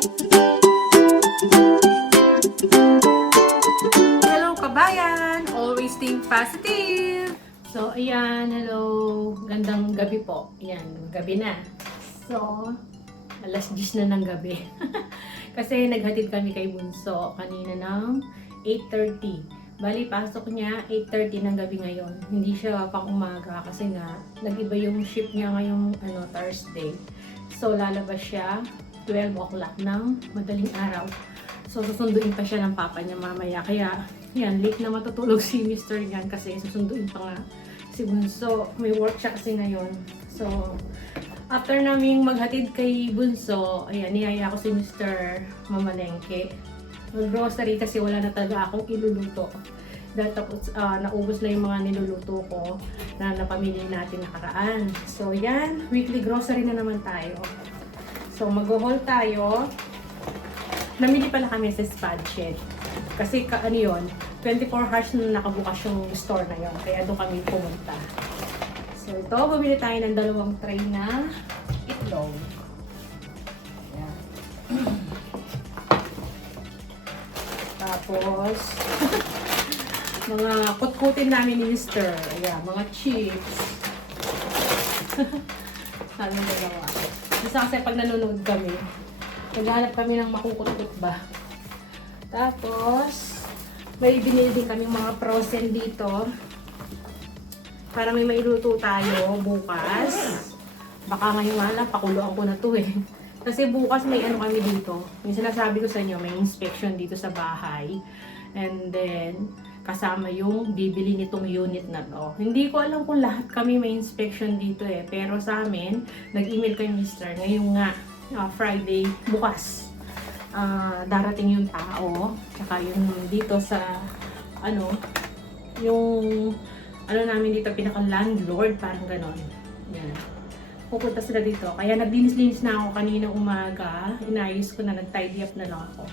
Hello kabayan! Always think positive! So, ayan, hello. Gandang gabi po. Ayan, gabi na. So, alas 10 na ng gabi. Kasi naghatid kami kay Bunso kanina ng 8:30. Bali, pasok niya 8:30 ng gabi ngayon. Hindi siya pang umaga kasi nga nag-iba yung shift niya ngayong Thursday. So, lalabas siya 12 o'clock ng madaling araw. So, susunduin pa siya ng papa niya mamaya. Kaya, yan, late na matutulog si Mr. Yan kasi susunduin pa nga si Bunso. May work siya kasi ngayon. So, after naming maghatid kay Bunso, ayan, niyaya ko si Mr. Mamalengke. Mag-grocery kasi wala na talaga akong iluluto. Dahil tapos, naubos na yung mga niluluto ko na napamili natin nakaraan. So, yan, weekly grocery na naman tayo. So, mag-haul tayo. Namili pala kami sa Spadched. Kasi ano yun, 24 hours na nakabukas yung store na yun. Kaya doon kami pumunta. So, ito, bumili tayo ng 2 tray na itlog. Ayan. Tapos, mga kutkutin namin ni Mr. Ayan, mga chips. Ano nagawa? Isa kasi pag nanonood kami, naghahanap kami ng makukutkut ba. Tapos, may binili din kami mga frozen dito. Para may mailuto tayo bukas. Baka ngayon nga lang, pakuluan ko na to eh. Kasi bukas may ano kami dito. Yung sinasabi ko sa inyo, may inspection dito sa bahay. And then, kasama yung bibili nitong unit na to. Hindi ko alam kung lahat kami may inspection dito eh. Pero sa amin, nag-email kay Mr. Ngayon nga, Friday, bukas. Darating yung tao. Tsaka yung dito sa, yung, namin dito, pinaka-landlord, parang ganon. Yan. Pupunta sila dito. Kaya naglinis-linis na ako kanina umaga. Inayos ko na, nag-tidy up na lang ako.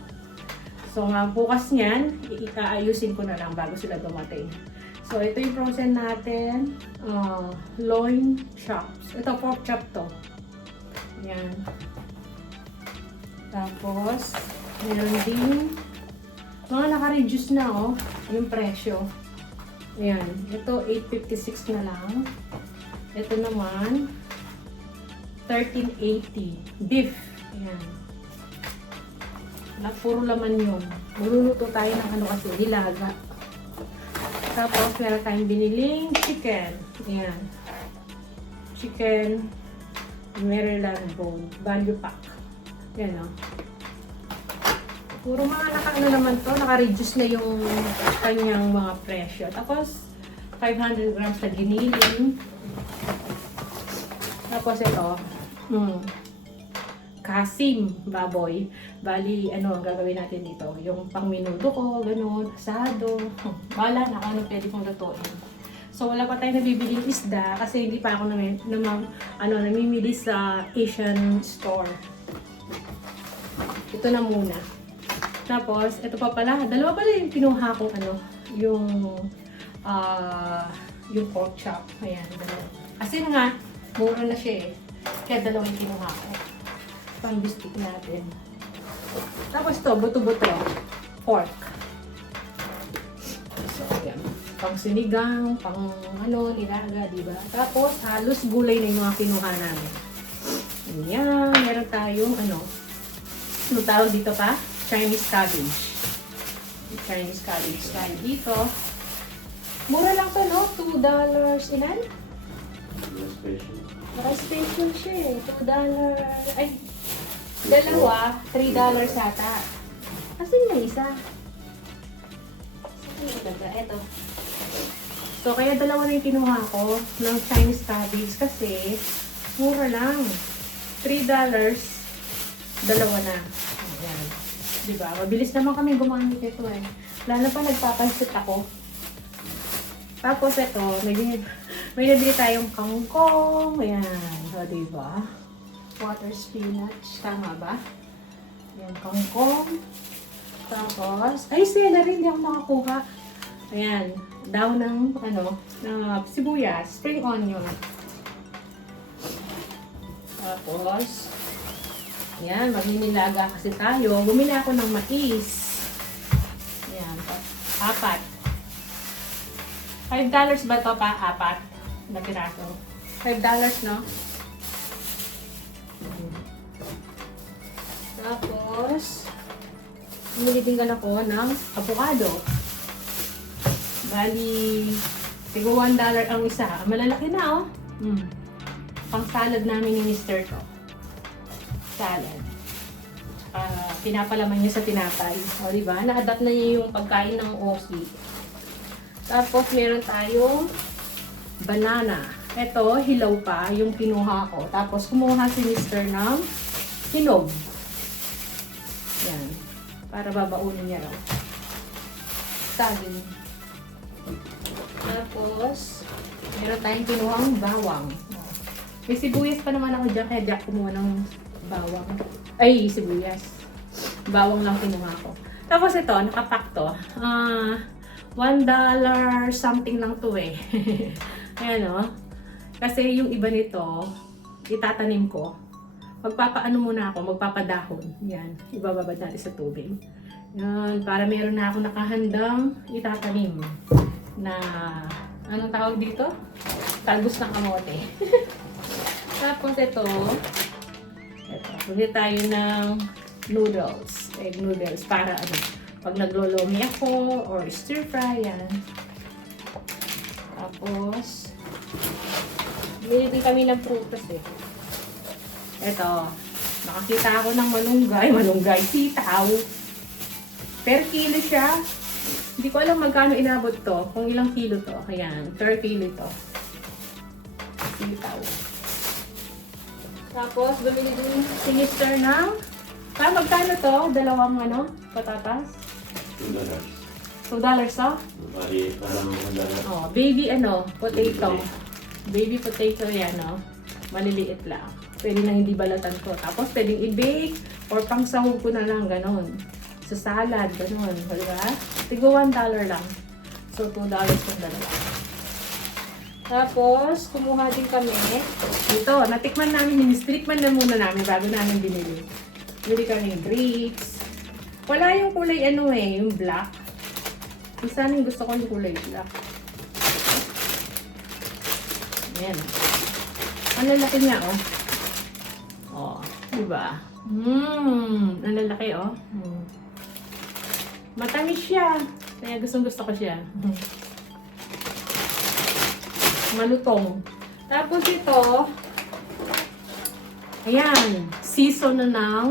So, bukas niyan, aayusin ko na lang bago sila dumating. So, ito yung frozen natin. Loin chops. Ito, pork chop to. Yan. Tapos, meron din mga naka-reduce na, oh, yung presyo. Ayan. Ito, 8.56 na lang. Ito naman, 13.80. Beef. Ayan. Puro laman yun. Magluluto tayo ng kasi, nilaga. Tapos, meron tayong biniling chicken. Ayan. Chicken Maryland bone. Value pack. Ayan, o. Puro mga naman to. Naka-reduce na yung kanyang mga presyo. Tapos, 500 grams na giniling. Tapos, ito. Kasim baboy. Bali, ang gagawin natin dito? Yung pang minuto ko, ganun, asado. Wala na kung ano pwede kong lutuin. So, wala pa tayo nabibiling isda kasi hindi pa ako namimili sa Asian store. Ito na muna. Tapos, ito pa pala. Dalawa pala yung kinuha kong yung pork chop. Ayan, dalawa. Kasi nga, mura na siya eh. Kaya dalawa yung kinuha ko. Pang-bistik natin. Tapos ito, buto-buto. Pork. So, yan. Pang sinigang, pang nilaga, diba? Tapos, halos gulay na yung mga kinuha namin. Yan. Meron tayong, ano tawag dito pa? Chinese cabbage. Chinese cabbage tayo dito. Mura lang to, no? $2 ilan? Special siya eh. $2. Ay, dalawa, $3 ata. Kasi may isa. Ito. So, kaya dalawa na yung kinuha ko ng Chinese cabbage kasi mura lang. $3, dalawa na. Ayan. Diba? Mabilis naman kami gumamit ito eh. Lalo pa nagpapansit ako. Tapos ito, may nabili tayong kangkong. Ayan. O, diba? Water spinach. Tama ba? Ayan, kangkong. Tapos, ay, celery. Hindi ako nakakuha. Ayan. Daw ng, sibuyas. Spring onion. Tapos, Yan, magninilaga kasi tayo. Bumili ako ng mais. Yan, 4. $5 ba to pa? 4 na piraso. $5, no? Tapos, bumili din ako ng avocado. Bali, tigo $1 ang isa. Malalaki na, oh. Pang salad namin ni Mr. to. Salad. Pinapalaman niya sa tinapay. O, diba? Na-adapt na niya yung pagkain ng Aussie. Tapos, meron tayong banana. Ito, hilaw pa yung kinuha ko. Tapos, kumuha si Mr. ng hinog. Yan. Para babaunin niya raw. Saging. Tapos, meron tayong kinuhang bawang. May sibuyas pa naman ako dyan, kaya dyan kumuha ng bawang. Ay, sibuyas. Bawang lang kinuha ko. Tapos ito, nakapack to. $1 something lang to eh. Ayan o. Kasi yung iba nito, itatanim ko. Magpapaano muna ako, magpapadahon. Yan, ibababad natin sa tubig. Yan, para meron na ako nakahandang itatanim. Na, anong tawag dito? Talbos ng kamote. Tapos ito, pili tayo ng noodles, egg noodles, para ano, pag naglolomi ako, or stir fry, yan. Tapos, bili din kami ng prutas eh. Ito, nakakita ako ng malunggay, sitaw. Per kilo siya. Hindi ko alam magkano inabot to, kung ilang kilo to. Ayan, per kilo to. Sitaw. Tapos, bumili din si Mr. ng, magkano to? Dalawang ano, patatas? $2 to? Oh, baby ano, potato. Baby potato yan, no? Maliliit lang. Pwede na hindi balatan to. Tapos, pwedeng i-bake or pang sahog ko na lang, ganon. Sa salad, ganon. Diba? Tigo $1 lang. So, $2 kung dalawa. Tapos, kumuha din kami. Ito, natikman namin, in-strikman na muna namin bago namin binili. Bili kami grapes. Wala yung kulay ano eh, yung black. Isa yung gusto ko yung kulay black. Ayan. Ang lalaki niya, oh. Oh, diba? Ang lalaki, oh. Matamis siya. Kaya gusto ko siya. Malutong. Tapos ito, ayan, season na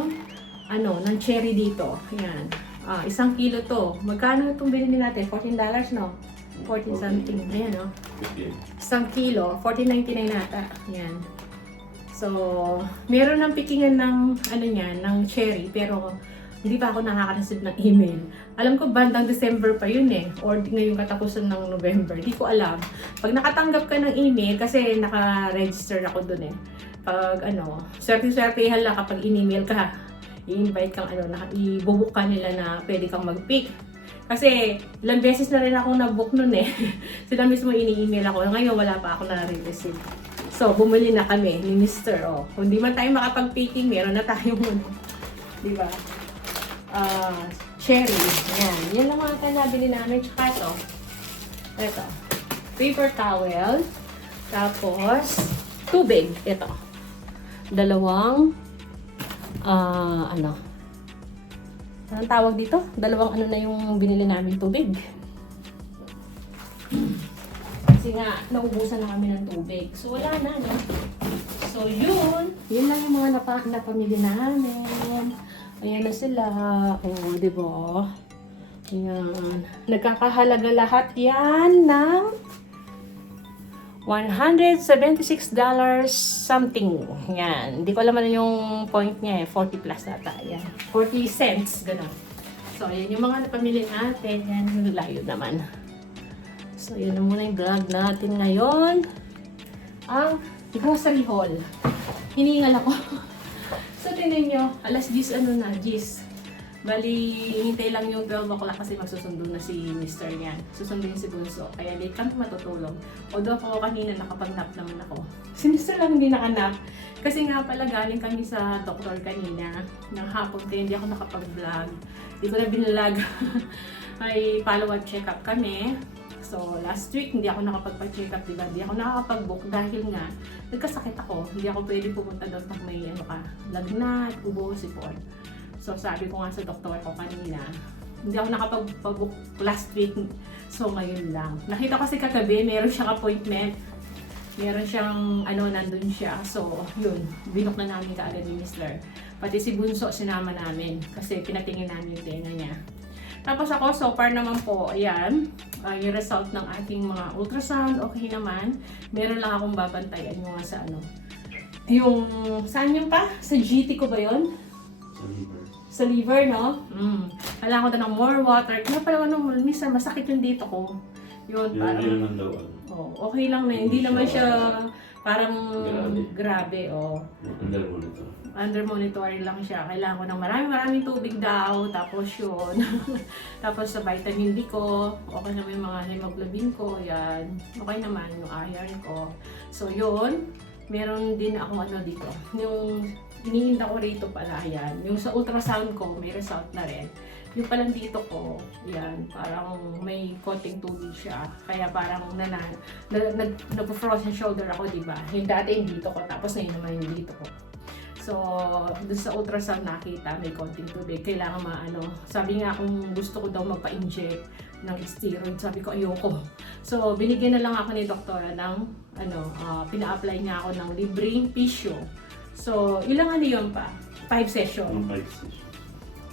ng cherry dito. Ayan. 1 kilo to. Magkano itong bilhin natin? $14, no? 40 something. Ayan, no? 1 kilo, $14.99 nata. Ayan. So, meron ng pikingan ng, ng cherry, pero hindi pa ako nakaka-receive ng email. Alam ko bandang December pa yun eh, or ngayong katapusan ng November. Hindi ko alam. Pag nakatanggap ka ng email, kasi naka-register ako dun eh. Pag swerte-swertehan lang kapag in-email ka, i-invite kang i-book ka nila na pwede kang mag-pick. Kasi ilang beses na rin ako nag-book nun eh. Sila mismo ini-email ako. Ngayon wala pa ako na-receive. So, bumili na kami ni Mr. O. Kung di man tayo makapag-picking, meron na tayong di ba? Cherry. Ayan. Yan lang mga nabili namin. Tsaka ito. Paper towel. Tapos, tubig. Ito. Dalawang, anong tawag dito? Dalawang na yung binili namin tubig. Kasi nga, naubusan na kami ng tubig. So, wala na, no? So, yun. Yun lang yung mga napamili namin. Ayan na sila. O, diba? Ayan. Nagkakahalaga lahat yan ng $176 something. Yan. Hindi ko alam ano yung point niya eh. 40 plus ata. Yan. 40 cents. Ganun. So, ayan yung mga napamili natin. Yan. Layo naman. So, yun na muna yung vlog natin ngayon. Ang grocery haul. Hiningal ako. So, tingnan nyo. Alas 10 10. Bali, hintay lang yung 12 o'clock kasi magsusundo na si Mr. niyan. Susundo si Bunso. Kaya late kami matutulog. Although ako kanina nakapag-nap naman ako. Si Mr. lang hindi nakanap. Kasi nga pala galing kami sa doktor kanina. Ng hapon kaya hindi ako nakapag-vlog. Hindi ko na binalag. May follow-up check-up kami. So, last week, hindi ako nakapagpa-check up, diba? Hindi ako nakakapag-book dahil nga, nagkasakit ako. Hindi ako pwede pumunta doon pag may lagnat, ubo, sipon. So, sabi ko nga sa doktor ko kanina, hindi ako nakapag-book last week. So, ngayon lang. Nakita ko kasi kagabi, meron siyang appointment. Meron siyang, nandun siya. So, yun, binook na namin kaagad ni Mr. Pati si Bunso, sinama namin. Kasi pinatingin namin yung tenga niya. Tapos ako, so far naman po, ayan, yung result ng ating mga ultrasound, okay naman. Meron lang akong babantayan yung sa saan yung pa? Sa GT ko ba yun? Sa liver. Sa liver, no? Kailangan ko na ng more water. Kaya pala minsan masakit yung dito ko. Yun, parang, yun naman daw. okay lang na, hindi naman siya parang grabe, Under monitor. Under monitoring lang siya. Kailangan ko ng maraming tubig daw. Tapos yun. Tapos sa vitamin D ko, okay naman yung mga hemoglobin ko. Yan. Okay naman yung iron ko. So yun. Meron din akong dito. Yung iniinda ko rito pala, yan. Yung sa ultrasound ko, may result na rin. Yung palang dito ko, yan, parang may konting tubig siya. Kaya parang nag-frozen shoulder ako, diba? Yung dati yung dito ko, tapos ngayon naman yung dito ko. So, dun sa ultrasound nakita, may konting tubig. Kailangan sabi nga kung gusto ko daw magpa-inject ng steroid, sabi ko ayoko. So, binigyan na lang ako ni doktora ng, pina-apply niya ako ng libreng tissue. So, ilang yun pa? 5 session. 5 sessions.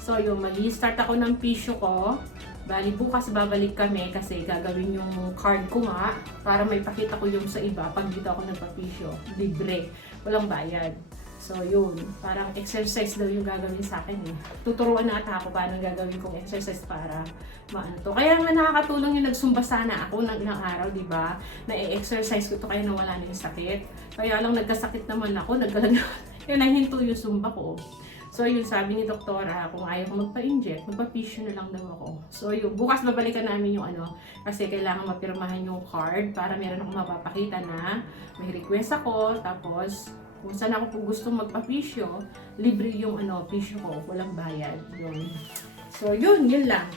So, yung mag-start ako ng tissue ko. Bali, bukas babalik kami kasi gagawin yung card ko nga para may pakita ko yung sa iba pag dito ako nagpa-tissue. Libre. Walang bayad. So, yun. Parang exercise daw yung gagawin sa akin eh. Tuturuan na ata ako paano gagawin kong exercise para maano to. Kaya nga nakakatulong yung nagsumba sana ako ng ilang araw, di ba? Na-exercise ko to kaya nawala na yung sakit. Kaya lang nagkasakit naman ako, kaya nahinto yung sumba ko. So, yun sabi ni doktora, kung ayaw ko magpa-inject, magpa-tissue na lang daw ako. So, yun. Bukas babalikan namin yung kasi kailangan mapirmahan yung card para meron akong mapapakita na may request ako, tapos kung saan ako po gusto magpa-tissue, libre yung tissue ko, walang bayad. Yun. So, yun lang.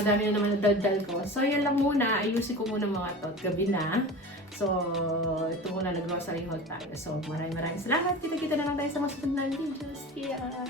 Dami na naman nadaldal ko. So, yun lang muna. Ayusin ko muna mga to. Gabi na. So, ito muna, nag-grocery haul tayo. So, maraming salamat. Kita-kita na lang tayo sa mga susunod na videos. Yeah.